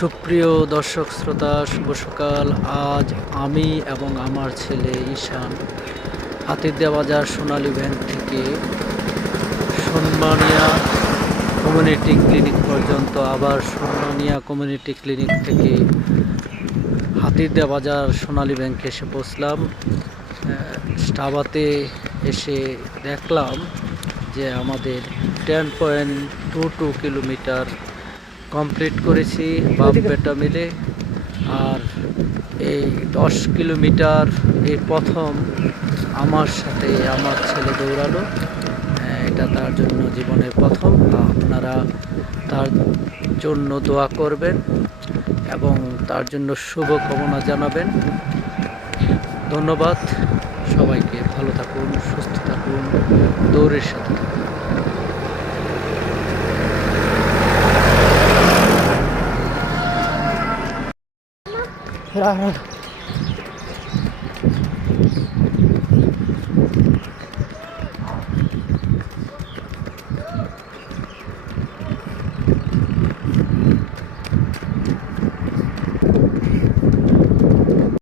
সুপ্রিয় দর্শক শ্রোতা, শুভ সকাল। আজ আমি এবং আমার ছেলে ঈশান হাতিরদিয়া বাজার সোনালী ব্যাংক থেকে সন্মানিয়া কমিউনিটি ক্লিনিক পর্যন্ত, আবার সন্মানিয়া কমিউনিটি ক্লিনিক থেকে হাতিরদিয়া বাজার সোনালী ব্যাংকে এসে পৌঁছলাম। স্টাবাতে এসে দেখলাম যে আমাদের 10.22 কিলোমিটার কমপ্লিট করেছি বাপ বেটা মিলে। আর এই 10 কিলোমিটার এই প্রথম আমার সাথে আমার ছেলে দৌড়ালো। এটা তার জন্য জীবনের প্রথম। আপনারা তার জন্য দোয়া করবেন এবং তার জন্য শুভকামনা জানাবেন। ধন্যবাদ সবাইকে। ভালো থাকুন, সুস্থ থাকুন, দৌড়ের সাথে থাকুন।